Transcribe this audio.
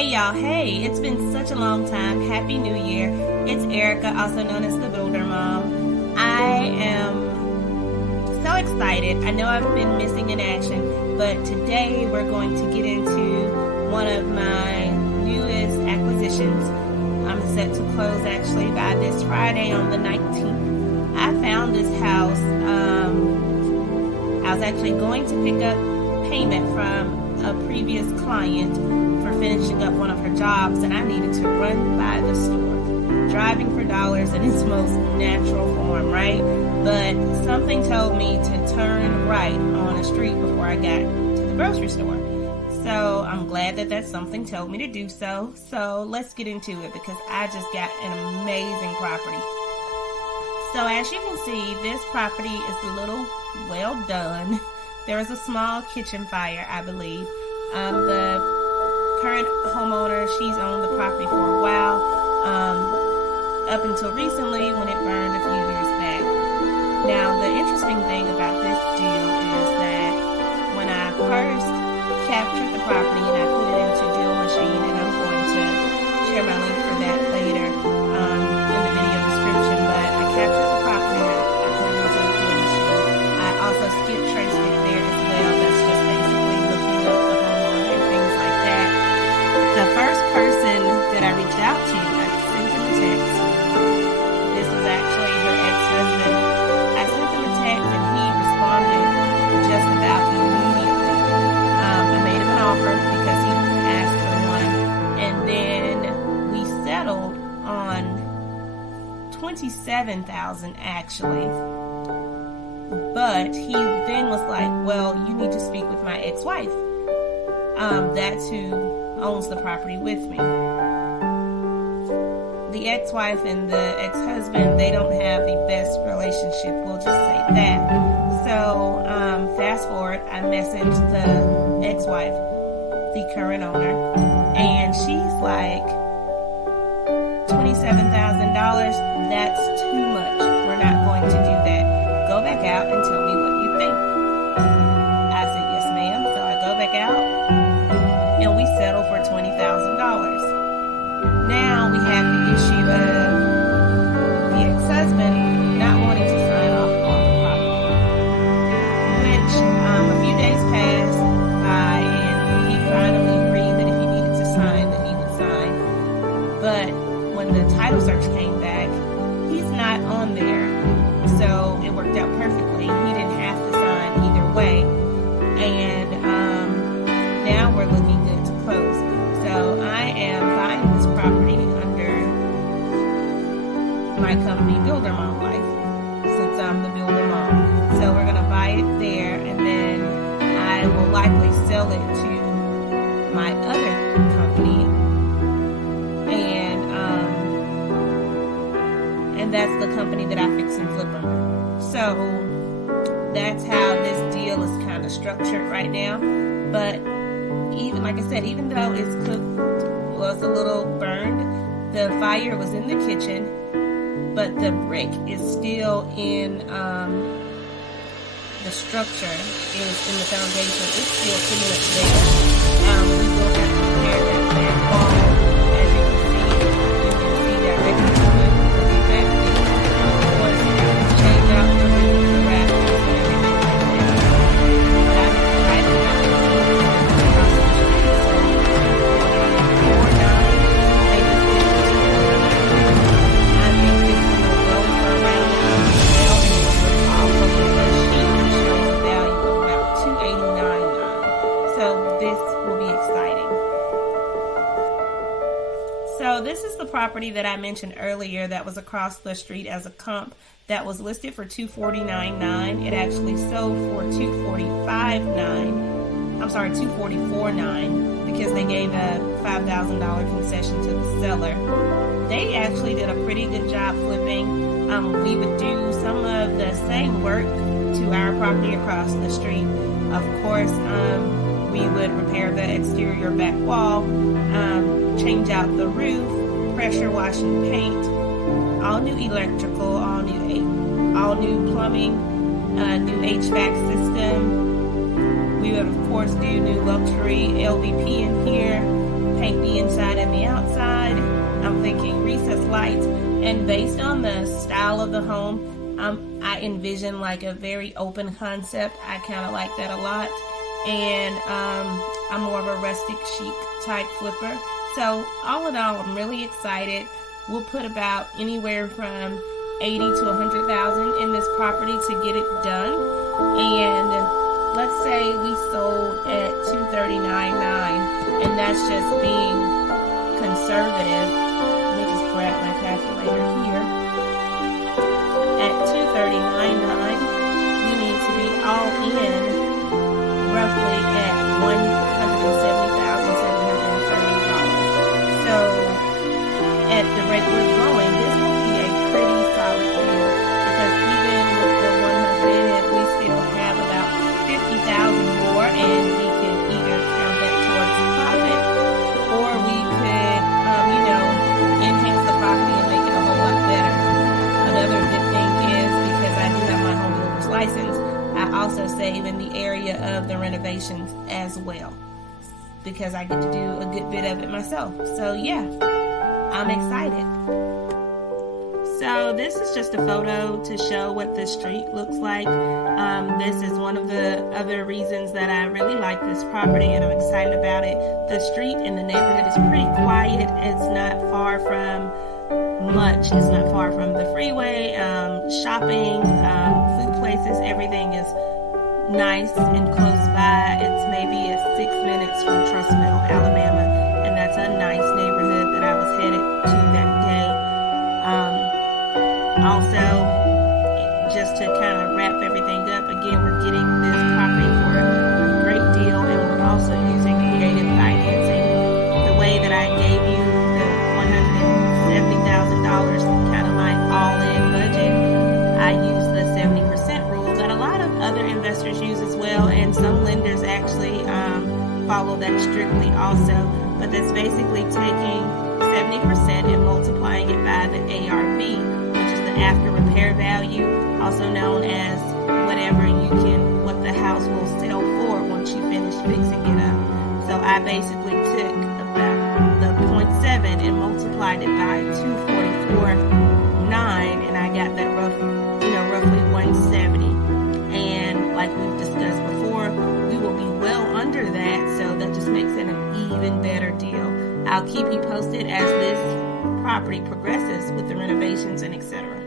Hey y'all, hey, it's been such a long time. Happy New Year. It's Erica, also known as the Builder Mom. I am so excited. I know I've been missing in action, but today we're going to get into one of my newest acquisitions. I'm set to close actually by this Friday on the 19th. I found this house. I was actually going to pick up payment from a previous client for finishing up one of her jobs, and I needed to run by the store, driving for dollars in its most natural form, right? But something told me to turn right on a street before I got to the grocery store. So I'm glad that that something told me to do so. So let's get into it because I just got an amazing property. So as you can see, this property is a little well done. There was a small kitchen fire, I believe. The current homeowner, she's owned the property for a while, up until recently when it burned a few years back. Now, the interesting thing about this deal is that when I first captured the property and I put it into Deal Machine, and I'm going to share my link for that later in the video description, but I captured the property and I put it into Deal Machine. I also skip traced it there as well. That's just basically looking up the homeowner and things like that. The first person that I reached out to, I sent him a text. This was actually her ex-husband. I sent him a text and he responded just about immediately. I made him an offer because he asked for one, and then we settled on $27,000 actually. But he then was like, well, you need to speak with my ex-wife. That's who owns the property with me. The ex-wife and the ex-husband, they don't have the best relationship, we'll just say that. So, fast forward, I messaged the ex-wife, the current owner, and she's like, $27,000, that's too much. We're not going to do that. Go back out and tell me what you think. I said, yes, ma'am. So I go back out and we settle for $20,000. Now we have the issue of the ex-husband not wanting to sign off on the property, which a few days passed by and he finally agreed that if he needed to sign, then he would sign. But when the title search came back, he's not on there. So it worked out perfectly. He didn't have to sign either way. And now we're looking good to close. So I am buying this property under my company, Builder Mom Life, since I'm the Builder Mom. So we're going to buy it there, and then I will likely sell it to my other company. And that's the company that I fix and flip under. So that's how this deal is kind of structured right now. But even, like I said, even though it's cooked, was a little burned, the fire was in the kitchen, but the brick is still in, the structure is in the foundation. It's still pretty much there. We will have to repair that back wall. As you can see directly through it. Change out the roof, the rafters, and everything like that. But I'm excited about the across the street. So 49, they just did it. I think this one will go for around well, and it was off of the sheet that shows a value of about $289.9. So this will be exciting. So this is the property that I mentioned earlier that was across the street as a comp that was listed for $249.9. It actually sold for $244.9 because they gave a $5,000 concession to the seller. They actually did a pretty good job flipping. We would do some of the same work to our property across the street. Of course, we would repair the exterior back wall, change out the roof, pressure wash and paint, all new electrical, all new plumbing, new HVAC system. We would of course do new luxury LVP in here, paint the inside lights. And based on the style of the home, I envision like a very open concept. I kind of like that a lot. And I'm more of a rustic chic type flipper. So all in all, I'm really excited. We'll put about anywhere from 80 to 100,000 in this property to get it done. And let's say we sold at $239.9, and that's just being conservative. Let me just grab my calculator here. At $239.9, we need to be all in roughly at $170,730. So at the rate we're going, this will be a pretty solid deal, because even with the 100, we still have about 50,000 more, and we could either count that towards profit, or we could, enhance the property and make it a whole lot better. Another good thing is, because I do have my home builder's license, I also save in the area of the renovations as well, because I get to do a good bit of it myself. So yeah, I'm excited. So this is just a photo to show what the street looks like. This is one of the other reasons that I really like this property and I'm excited about it. The street in the neighborhood is pretty quiet. It's not far from much. It's not far from the freeway, shopping, food places. Everything is nice and close by. It's maybe 6 minutes from Trussville, Alabama, and that's a nice neighborhood that I was headed to that day. Also, just to kind of wrap everything up, again, we're getting this property for a great deal, and we're also using creative financing. The way that I gave you the $170,000, kind of my all-in budget, I use the 70% rule that a lot of other investors use as well, and some lenders actually follow that strictly also. But that's basically taking 70% and multiplying it by the ARV, which is the after repair value, also known as what the house will sell for once you finish fixing it up. So I basically took about the 0.7 and multiplied it by 244.9, and I got that roughly 170. And like we've discussed before, we will be well under that, so that just makes it an even better deal. I'll keep you posted as this property progresses with the renovations and etc.